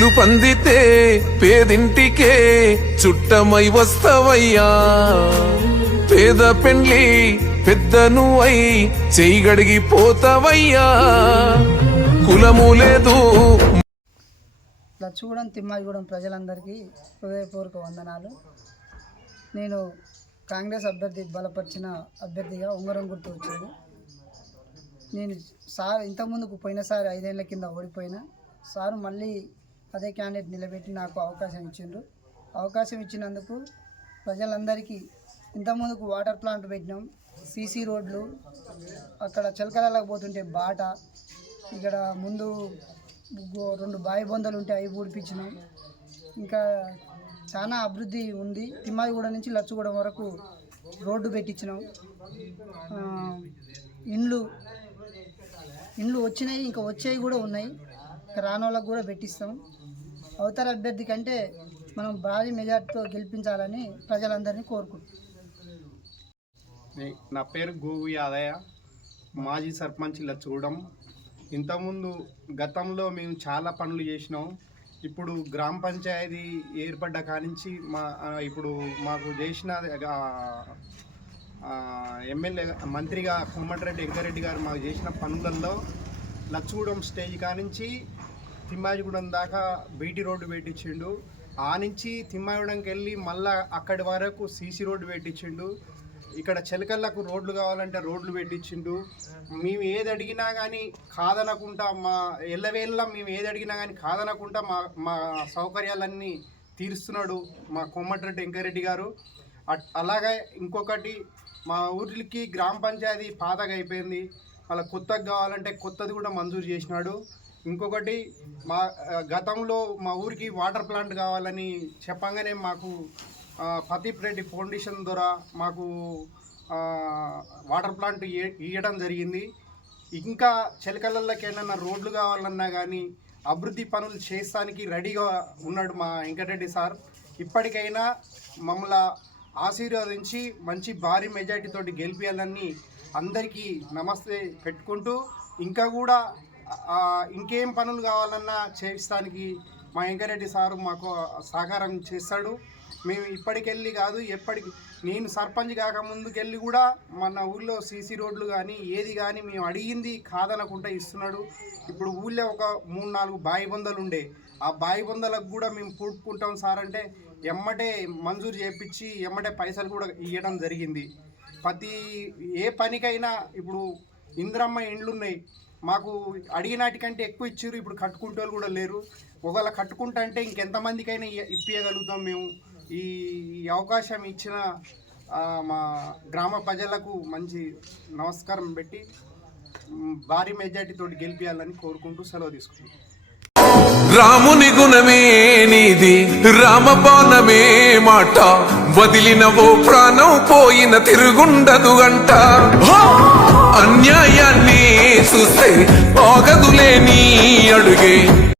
పిలుపందితే పేదింటికే చుట్టమై వస్తవయ్యా. పేద పెండ్లి పెద్దను అయి చేయగడిగిపోతావయ్యా. కులము లేదు. లచ్చుగూడెం తిమ్మాయిగూడెం ప్రజలందరికీ హృదయపూర్వక వందనాలు. నేను కాంగ్రెస్ అభ్యర్థి బలపరిచిన అభ్యర్థిగా ఉంగరం గుర్తు వచ్చాను. నేను సార్ ఇంతకుముందుకు పోయినసారి 5 ఏళ్ల కింద ఓడిపోయినా సారు మళ్ళీ అదే క్యాండిడేట్ నిలబెట్టి నాకు అవకాశం ఇచ్చిండ్రు. అవకాశం ఇచ్చినందుకు ప్రజలందరికీ ఇంతకుముందుకు వాటర్ ప్లాంట్ పెట్టినాం, సీసీ రోడ్లు, అక్కడ చిలకలలకు పోతుంటే బాట, ఇక్కడ ముందు 2 బావి బొందలు ఉంటే అవి పూడిపించినాం. ఇంకా చాలా అభివృద్ధి ఉంది. తిమ్మాయిగూడెం నుంచి లచ్చుగూడెం వరకు రోడ్డు పెట్టించినాం. ఇండ్లు వచ్చినాయి, ఇంకా వచ్చేవి కూడా ఉన్నాయి. ఇంకా రాని వాళ్ళకు కూడా పెట్టిస్తాం. అవతర అభ్యర్థి కంటే మనం భారీ మెజార్టీతో గెలిపించాలని ప్రజలందరినీ కోరుకుంటున్నాం. నా పేరు గోగు యాదయ్య, మాజీ సర్పంచ్ లచ్చుగూడెం. ఇంతకుముందు గతంలో మేము చాలా పనులు చేసినాం. ఇప్పుడు గ్రామ పంచాయతీ ఏర్పడ్డ కానించి ఇప్పుడు మాకు చేసిన ఎమ్మెల్యే మంత్రిగా కోమటిరెడ్డి వెంకరెడ్డి గారు మాకు చేసిన పనులలో లచ్చుగూడెం స్టేజ్ కానించి తిమ్మాయిగూడెం దాకా బీటీ రోడ్డు పెట్టించిండు. ఆ నుంచి తిమ్మాయిగూడెంకి వెళ్ళి మళ్ళీ అక్కడి వరకు సీసీ రోడ్డు పెట్టించిండు. ఇక్కడ చిలకల్లకు రోడ్లు కావాలంటే రోడ్లు పెట్టించిండు. మేము ఏది అడిగినా కానీ కాదనకుండా, మా ఎల్లవేళ్ళ మేము ఏది అడిగినా కానీ కాదనకుండా మా సౌకర్యాలన్నీ తీరుస్తున్నాడు మా కోమటిరెడ్డి వెంకరెడ్డి గారు. అలాగే ఇంకొకటి, మా ఊరికి గ్రామ పంచాయతీ పాతగా అయిపోయింది, అలా కొత్తగా కావాలంటే కొత్తది కూడా మంజూరు చేసినాడు. ఇంకొకటి, మా గతంలో మా ఊరికి వాటర్ ప్లాంట్ కావాలని చెప్పంగానే మాకు ప్రదీప్ రెడ్డి ఫౌండేషన్ ద్వారా మాకు వాటర్ ప్లాంట్ ఇవ్వడం జరిగింది. ఇంకా చిలకలకి ఏమన్నా రోడ్లు కావాలన్నా కానీ అభివృద్ధి పనులు చేయడానికి రెడీగా ఉన్నాడు మా వెంకటరెడ్డి సార్. ఇప్పటికైనా మమ్మల్ని ఆశీర్వదించి మంచి భారీ మెజార్టీతోటి గెలిపియాలని అందరికీ నమస్తే పెట్టుకుంటూ, ఇంకా కూడా ఇంకేం పనులు కావాలన్నా చేయడానికి మా వెంకరెడ్డి సారు మాకు సహకారం చేస్తాడు. మేము ఇప్పటికెళ్ళి కాదు, నేను సర్పంచ్ కాక ముందుకెళ్ళి కూడా మన ఊళ్ళో సీసీ రోడ్లు కానీ ఏది కానీ మేము అడిగింది కాదనకుండా ఇస్తున్నాడు. ఇప్పుడు ఊళ్ళో ఒక 3-4 బావి బొందలు ఉండే, ఆ బావి బొందలకు కూడా మేము పూడుకుంటాం సార్ అంటే ఎమ్మటే మంజూరు చేయించి ఎమ్మటే పైసలు కూడా ఇవ్వడం జరిగింది. ఏ పనికైనా ఇప్పుడు ఇంద్రమ్మ ఇండ్లు ఉన్నాయి, మాకు అడిగినాటికంటే ఎక్కువ ఇచ్చారు. ఇప్పుడు కట్టుకుంటే కూడా లేరు. ఒకవేళ కట్టుకుంటా అంటే ఇంకెంతమందికైనా ఇప్పించగలుగుతాం మేము. ఈ అవకాశం ఇచ్చిన మా గ్రామ ప్రజలకు మంచి నమస్కారం పెట్టి భారీ మెజార్టీతో గెలిపియాలని కోరుకుంటూ సెలవు తీసుకుంటాం. రాముని గుణమే నీది, రామబాణమే మాట, వదిలినవో ప్రాణం పోయిన తిరుగుండదు అంట. అన్యాయాన్ని చూస్తే ఆగదులే నీ అడుగే.